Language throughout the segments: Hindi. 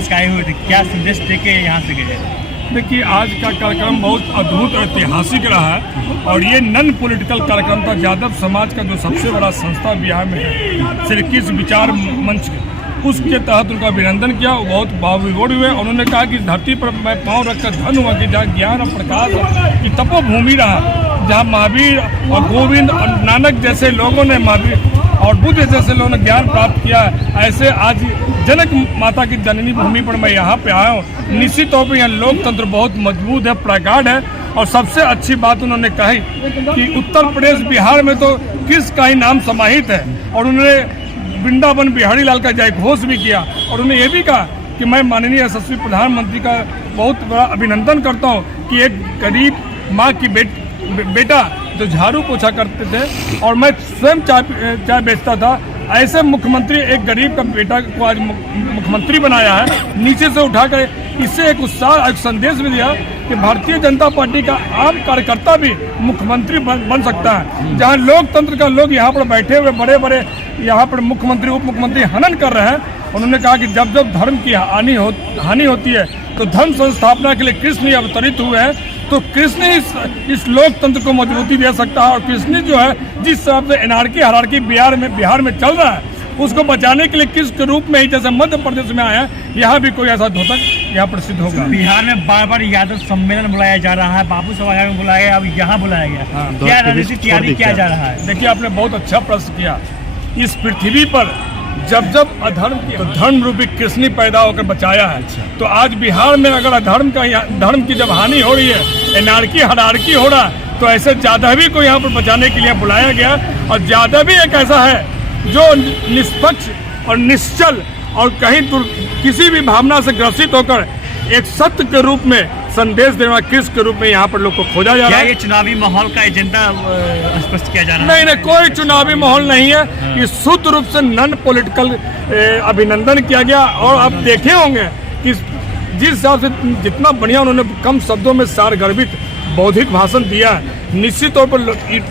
कांग्रेस के आए हुए थे, क्या संदेश देके यहाँ से गए? देखिए, आज का कार्यक्रम बहुत अद्भुत और ऐतिहासिक रहा है और ये नॉन पॉलिटिकल कार्यक्रम था। यादव समाज का जो सबसे बड़ा संस्था बिहार में है, श्री कृष्ण विचार मंच, उसके तहत उनका अभिनंदन किया। वो बहुत भावविभोर हुए। उन्होंने कहा कि धरती पर मैं पाँव रखकर धन हुआ कि जहाँ ज्ञान और प्रकाश की तपोभूमि रहा, जहाँ महावीर और गोविंद और नानक जैसे लोगों ने, महावीर और बुद्ध जैसे लोगों ने ज्ञान प्राप्त किया, ऐसे आज जनक माता की जननी भूमि पर मैं यहाँ पे आया हूँ। निश्चित तौर पर यहाँ लोकतंत्र बहुत मजबूत है, प्रगाढ़ है। और सबसे अच्छी बात उन्होंने कही कि उत्तर प्रदेश, बिहार में तो किस का ही नाम समाहित है। और उन्होंने वृंदावन बिहारी लाल का जय घोष भी किया। और उन्होंने ये भी कहा कि मैं माननीय यशस्वी प्रधानमंत्री का बहुत बड़ा अभिनंदन करता हूँ कि एक गरीब माँ की बेटा जो झाड़ू पोछा करते थे और मैं स्वयं चाय बेचता था, ऐसे मुख्यमंत्री एक गरीब का बेटा को आज मुख्यमंत्री बनाया है, नीचे से उठाकर। इससे एक उत्साह, एक संदेश भी दिया कि भारतीय जनता पार्टी का आम कार्यकर्ता भी मुख्यमंत्री बन सकता है। जहां लोकतंत्र का लोग यहाँ पर बैठे हुए बड़े बड़े यहाँ पर मुख्यमंत्री उप मुख्यमंत्री हनन कर रहे हैं। उन्होंने कहा कि जब जब धर्म की हानि होती है तो धर्म संस्थापना के लिए कृष्ण ही अवतरित हुए हैं। तो कृष्ण इस लोकतंत्र को मजबूती दे सकता है। और कृष्ण जो है, जिस हिसाब से एनार्की हरार्की बिहार में चल रहा है, उसको बचाने के लिए किस के रूप में ही जैसे मध्य प्रदेश में आया, यहाँ भी कोई ऐसा धोतक यहाँ प्रसिद्ध होगा। बिहार में बार बार यादव सम्मेलन बुलाया जा रहा है, बाबू सभागार में बुलाया गया, अब यहाँ बुलाया गया। क्या रणनीति तैयारी किया जा रहा है? देखिए, आपने बहुत अच्छा प्रश्न किया। इस पृथ्वी पर जब जब अधर्म की तो धर्म रूपी कृष्ण पैदा होकर बचाया है। तो आज बिहार में अगर धर्म की जब हानि हो रही है, एनार्की हरार्की हो रहा है, तो ऐसे जादवी को यहाँ पर बचाने के लिए बुलाया गया। और जादवी एक ऐसा है जो निष्पक्ष और निश्चल और कहीं किसी भी भावना से ग्रसित होकर एक सत्य के रूप में संदेश देने वाला कृष्ण के रूप में यहाँ पर लोग को खोजा जा रहा है। ये चुनावी माहौल का एजेंडा स्पष्ट किया जा रहा है? नहीं, कोई चुनावी माहौल नहीं है। ये शुद्ध रूप से नॉन पॉलिटिकल अभिनंदन किया गया। और आप देखे होंगे कि जिस हिसाब से जितना बढ़िया उन्होंने कम शब्दों में सारगर्भित बौद्धिक भाषण दिया है, निश्चित तौर पर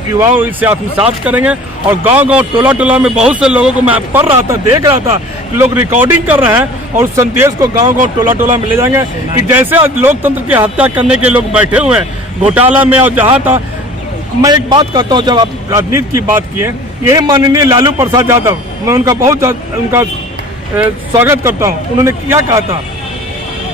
युवा इससे आत्मसात करेंगे। और गांव-गांव, टोला-टोला में बहुत से लोगों को मैं पढ़ रहा था, देख रहा था कि लोग रिकॉर्डिंग कर रहे हैं और उस संदेश को गांव-गांव, टोला-टोला में ले जाएंगे कि जैसे आज लोकतंत्र की हत्या करने के लोग बैठे हुए हैं घोटाला में। और जहाँ था, मैं एक बात कहता हूँ, जब आप राजनीति की बात किए, यही माननीय लालू प्रसाद यादव, मैं उनका बहुत उनका स्वागत करता हूँ। उन्होंने क्या कहा था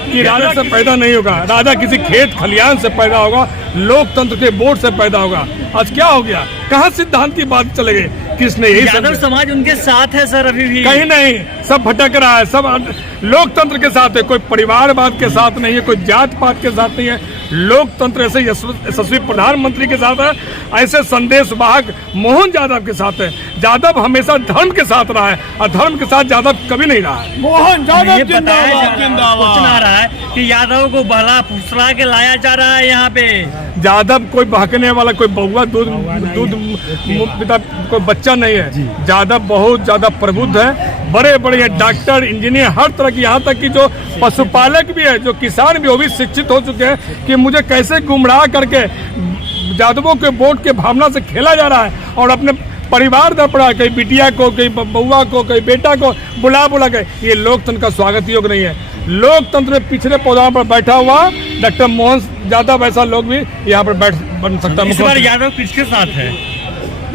कि राजा से पैदा नहीं होगा, राजा किसी खेत खलियान से पैदा होगा, लोकतंत्र के वोट से पैदा होगा। आज क्या हो गया? कहाँ सिद्धांत की बात चले गए? किसने यही यादव समाज उनके साथ है सर? अभी भी कहीं नहीं, सब भटक रहा है। सब लोकतंत्र के साथ है, कोई परिवारवाद के साथ नहीं है, कोई जात पात के साथ नहीं है। लोकतंत्र ऐसे यशस्वी प्रधानमंत्री के साथ है, ऐसे संदेश वाहक मोहन यादव के साथ है। यादव हमेशा धर्म के साथ रहा है और धर्म के साथ यादव कभी नहीं रहा है। मोहन यादव जिंदाबाद रहा है कि यादव को बहला फुसला के लाया जा रहा है यहाँ पे। यादव कोई बहकने वाला, कोई बहुआ दूध पिता कोई बच्चा नहीं है। यादव बहुत ज्यादा प्रबुद्ध है, बड़े बड़े डॉक्टर, इंजीनियर, हर तरह की, यहाँ तक कि जो पशुपालक भी है, जो किसान भी, वो भी शिक्षित हो चुके हैं कि मुझे कैसे गुमराह करके यादवों के वोट के भावना से खेला जा रहा है। और अपने परिवार दर पड़ा, कहीं बिटिया को, कहीं बउआ को, कहीं बेटा को बुला के, ये लोकतंत्र का स्वागत योग नहीं है। लोकतंत्र में पिछले पौधाओं पर बैठा हुआ डॉक्टर मोहन यादव ऐसा लोग भी यहाँ पर बन सकता है। इस बार यादव किसके साथ है?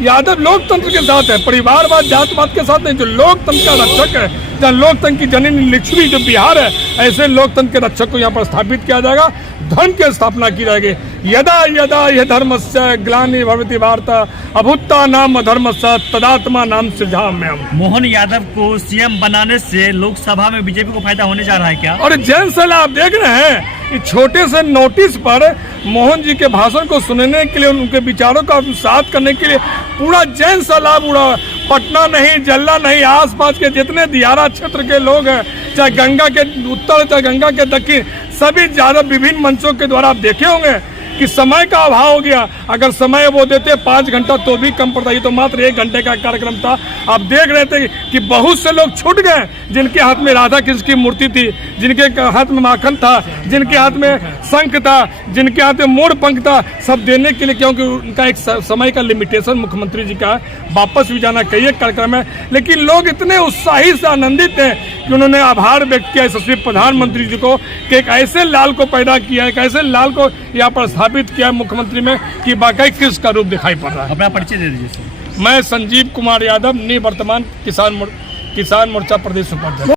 यादव लोकतंत्र के साथ है, परिवारवाद जातवाद के साथ नहीं। जो लोकतंत्र का रक्षक है, जहाँ लोकतंत्र की जननी लिच्छवी जो बिहार है, ऐसे लोकतंत्र के रक्षक को यहाँ पर स्थापित किया जाएगा। धर्म की स्थापना की जाएगी। यदा यदा यह धर्मस्य ग्लानि भवति भारत अभुत्ता नाम अधर्मस्य तदात्मा नाम सृजाम्यहम्। मोहन यादव को सीएम बनाने से लोकसभा में बीजेपी को फायदा होने जा रहा है क्या? और जैन सलाह आप देख रहे हैं, छोटे से नोटिस पर मोहन जी के भाषण को सुनने के लिए, उनके विचारों का आत्मसात करने के लिए पूरा जैन सलाह उड़ा। पटना नहीं, जल्ला नहीं, आसपास के जितने दियारा क्षेत्र के लोग हैं, चाहे गंगा के उत्तर, चाहे गंगा के दक्षिण, सभी ज्यादा विभिन्न मंचों के द्वारा आप देखे होंगे कि समय का अभाव हो गया। अगर समय वो देते 5 घंटा तो भी कम पड़ता, ये तो मात्र 1 घंटे का कार्यक्रम था। आप देख रहे थे कि बहुत से लोग छूट गए, जिनके हाथ में राधा कृष्ण की मूर्ति थी, जिनके हाथ में माखन था, जिनके हाथ में शंख था, जिनके हाथ में मोर पंख था, सब देने के लिए, क्योंकि उनका एक समय का लिमिटेशन मुख्यमंत्री जी का है। वापस भी जाना कई कार्यक्रम है, लेकिन लोग इतने उत्साही से आनंदित हैं कि उन्होंने आभार व्यक्त किया यशस्वी प्रधानमंत्री जी को कि एक ऐसे लाल को पैदा किया, एक ऐसे लाल को यहाँ पर स्थापित किया मुख्यमंत्री में कि वाकई कृष्ण का रूप दिखाई पड़ रहा है। अपना परिचय दे दीजिए सर। मैं संजीव कुमार यादव, निवर्तमान किसान मोर्चा प्रदेश उपाध्यक्ष।